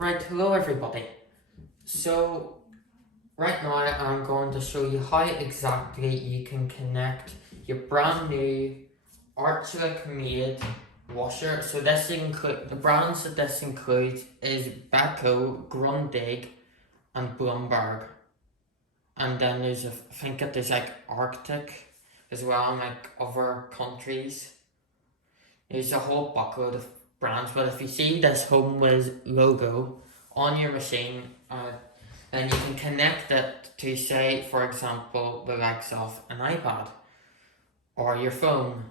Right, hello everybody. So, right now I'm going to show you how exactly you can connect your brand new Arcelik made washer. So the brands that this includes is Beko, Grundig and Blomberg. And then I think that there's like Arctic as well, and like other countries. There's a whole buckload of brands, but if you see this homewhiz logo on your machine, then you can connect it to, say, for example, the likes of an iPad, or your phone,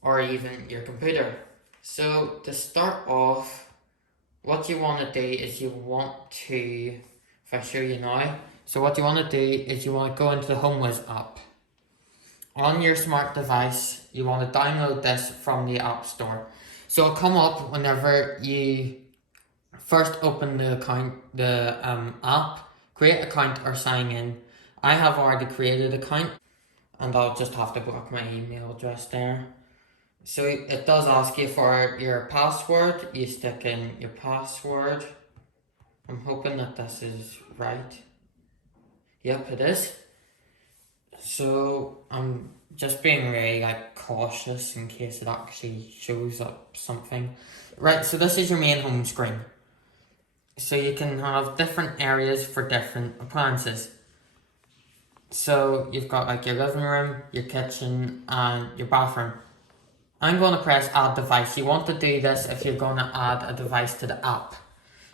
or even your computer. So to start off, what you want to do is if I show you now, so what you want to do is you want to go into the homewhiz app. On your smart device, you want to download this from the App Store. So it'll come up whenever you first open the app, create account or sign in. I have already created an account and I'll just have to block my email address there. So it does ask you for your password. You stick in your password. I'm hoping that this is right. Yep, it is. So I'm just being really cautious in case it actually shows up something. Right, so this is your main home screen. So you can have different areas for different appliances. So you've got your living room, your kitchen and your bathroom. I'm going to press add device. You want to do this if you're going to add a device to the app.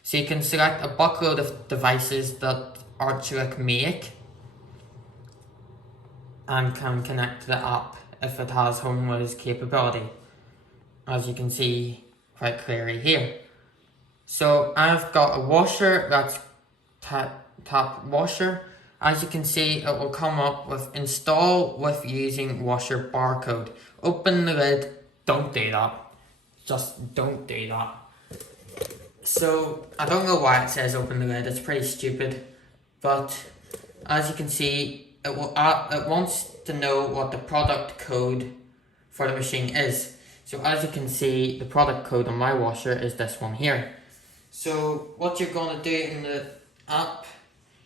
So you can select a buckload of devices that Arcelik make and can connect to the app if it has homewhiz capability, as you can see quite clearly here. So I've got a washer, that's tap washer. As you can see, it will come up with install with using washer barcode. Open the lid, don't do that. Just don't do that. So I don't know why it says open the lid, it's pretty stupid. But as you can see, it wants to know what the product code for the machine is. So as you can see, the product code on my washer is this one here. So what you're going to do in the app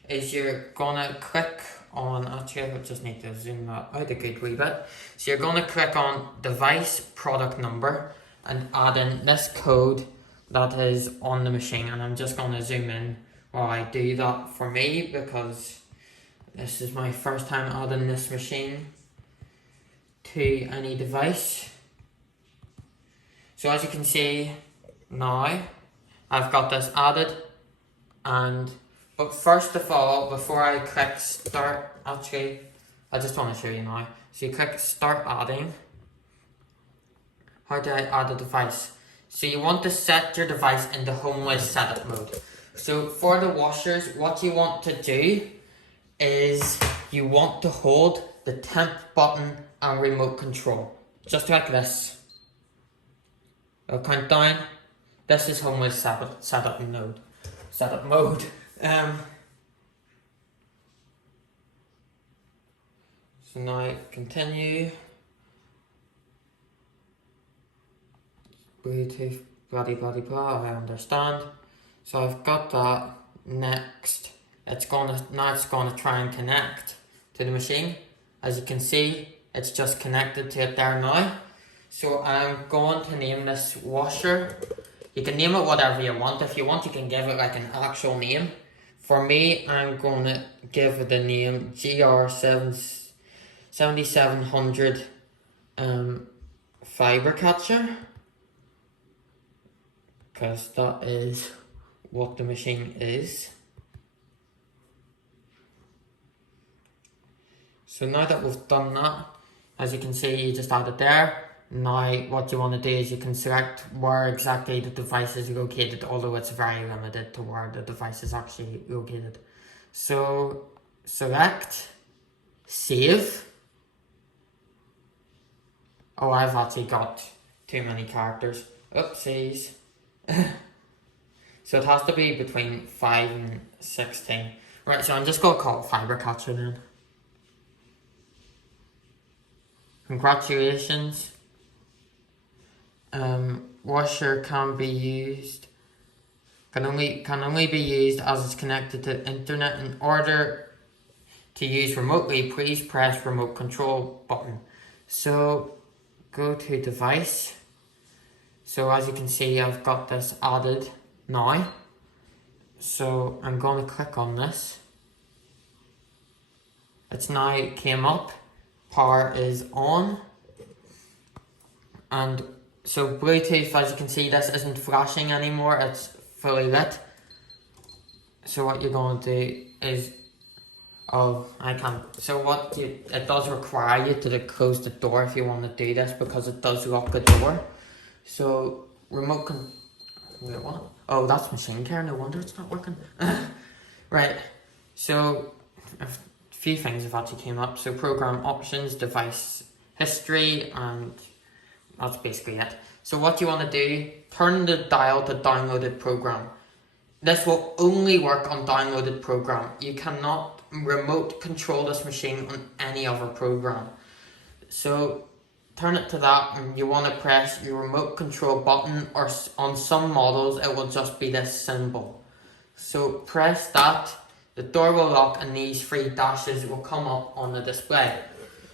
is you're going to click on, actually I just need to zoom that out a good wee bit. So you're going to click on device product number and add in this code that is on the machine, and I'm just going to zoom in while I do that for me because this is my first time adding this machine to any device. So as you can see now, I've got this added, but first of all, before I click start, actually, I just want to show you now. So you click start adding. How do I add a device? So you want to set your device into homewhiz setup mode. So for the washers, what you want to do is you want to hold the temp button and remote control, just like this. I'll count down. This is homewhiz setup mode. So now continue. Bluetooth, blah blah, I understand. So I've got that. Next, it's gonna try and connect to the machine. As you can see, it's just connected to it there now. So I'm going to name this washer. You can name it whatever you want. If you want, you can give it an actual name. For me, I'm going to give it the name GR7700 Fiber Catcher, because that is what the machine is. So now that we've done that, as you can see, you just add it there. Now what you want to do is you can select where exactly the device is located, although it's very limited to where the device is actually located. So select, save. Oh, I've actually got too many characters. Oopsies. So it has to be between 5 and 16. Right, so I'm just going to call it Fiber Catcher then. Congratulations. Washer can be used can only be used as it's connected to the internet. In order to use remotely, please press remote control button. So go to device. So as you can see, I've got this added now. So I'm going to click on this. It's now came up. Power is on. And so Bluetooth, as you can see, this isn't flashing anymore, it's fully lit. So what you're going to do is, it does require you to close the door if you want to do this, because it does lock the door. So wait, what? Oh, that's machine care, no wonder it's not working. Right, so a few things have actually came up. So program options, device history, and that's basically it. So what you want to do, turn the dial to downloaded program. This will only work on downloaded program. You cannot remote control this machine on any other program. So turn it to that, and you want to press your remote control button, or on some models it will just be this symbol. So press that, the door will lock, and these 3 dashes will come up on the display.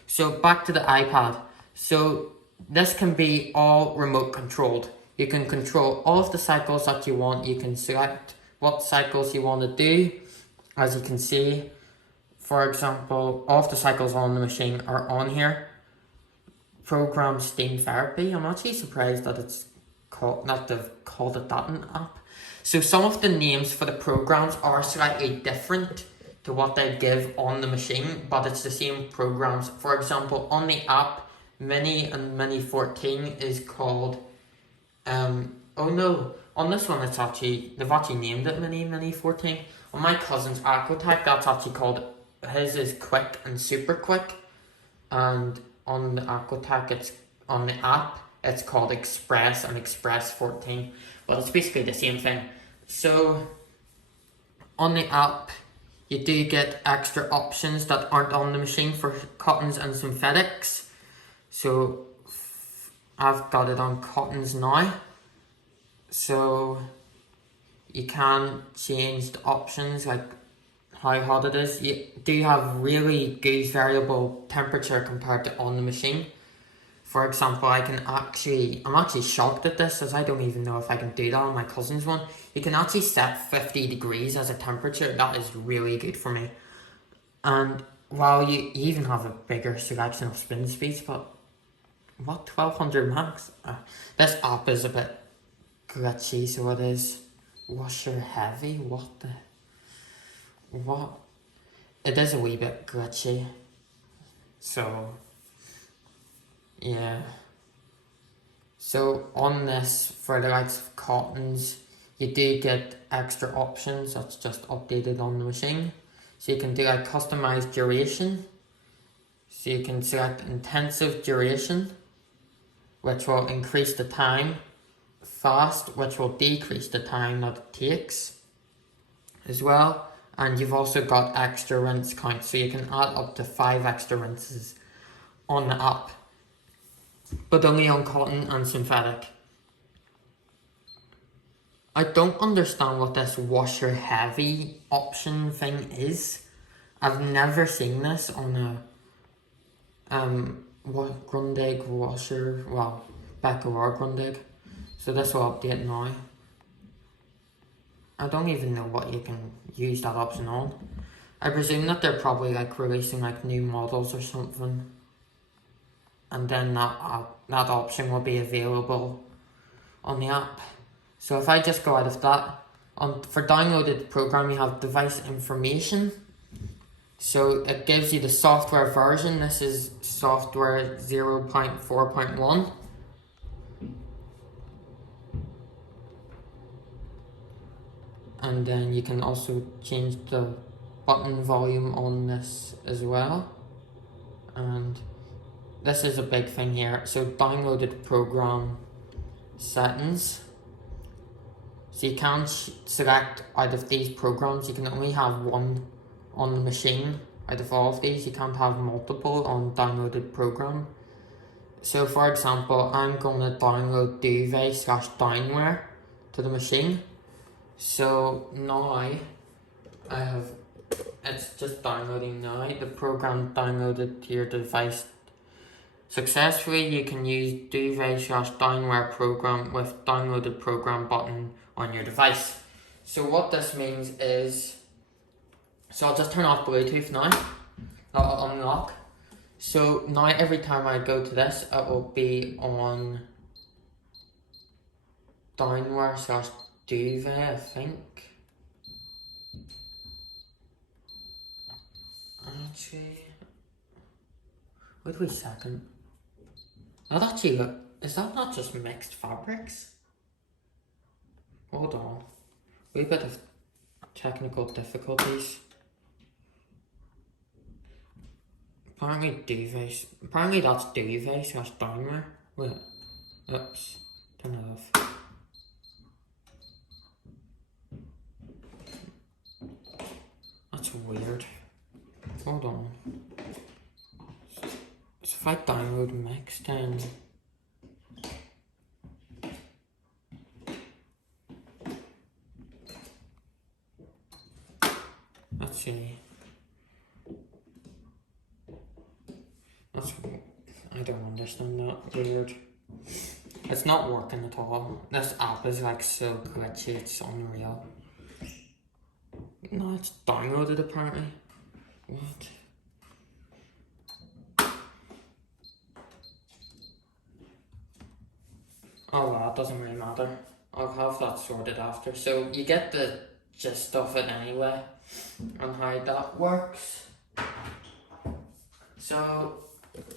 So back to the iPad. So this can be all remote controlled. You can control all of the cycles that you want. You can select what cycles you want to do. As you can see, for example, all of the cycles on the machine are on here. Program steam therapy. I'm actually surprised that it's called, not they've called it that in the app. So some of the names for the programs are slightly different to what they give on the machine, but it's the same programs. For example, on the app, Mini and Mini 14 is called, oh no, on this one they've actually named it Mini 14. On my cousin's Aquatech, that's actually called, his is Quick and Super Quick, and on the Aquatech, on the app, it's called Express and Express 14, but it's basically the same thing. So on the app, you do get extra options that aren't on the machine for cottons and synthetics. So I've got it on cottons now. So you can change the options, like how hot it is. You do have really good variable temperature compared to on the machine. For example, I'm actually shocked at this, as I don't even know if I can do that on my cousin's one. You can actually set 50 degrees as a temperature. That is really good for me. And while you even have a bigger selection of spin speeds, but what, 1200 max? This app is a bit glitchy, so it is. Washer heavy? What? It is a wee bit glitchy. So yeah. So on this, for the likes of cottons, you do get extra options that's just updated on the machine. So you can do like customized duration. So you can select intensive duration, which will increase the time. Fast, which will decrease the time that it takes as well. And you've also got extra rinse count, so you can add up to 5 extra rinses on the app, but only on cotton and synthetic. I don't understand what this washer heavy option thing is. I've never seen this on a Grundig washer, well, Beko or Grundig. So this will update now. I don't even know what you can use that option on. I presume that they're probably like releasing like new models or something, and then that option will be available on the app. So if I just go out of that, for downloaded program you have device information. So it gives you the software version. This is software 0.4.1. And then you can also change the button volume on this as well. And this is a big thing here. So downloaded program settings. So you can't select out of these programs. You can only have one on the machine out of all of these. You can't have multiple on downloaded program. So for example, I'm going to download duvet/downwear to the machine. So now it's just downloading now. The program downloaded to your device successfully. You can use duvet/downware program with downloaded program button on your device. So what this means is, so I'll just turn off Bluetooth now. I'll unlock. So now every time I go to this, it will be on downware/duvet, I think. Actually, wait a second. That actually look, is that not just mixed fabrics? Hold on. Wee bit of technical difficulties. Apparently that's duvet/downware. Wait. Oops. Turn it off. That's weird. Hold on. So if I download mix, then let's see. I don't understand that. Weird. It's not working at all. This app is like so glitchy, it's unreal. No, it's downloaded apparently. What? Oh well, it doesn't really matter. I'll have that sorted after. So you get the gist of it anyway, and how that works. So,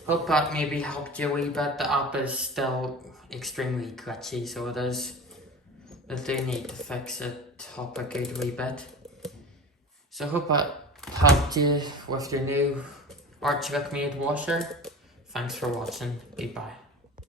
hope that maybe helped you a wee bit. The app is still extremely glitchy, so it is. I do need to fix it up a good wee bit. So hope it helped you with your new Arcelik made washer. Thanks for watching. Goodbye.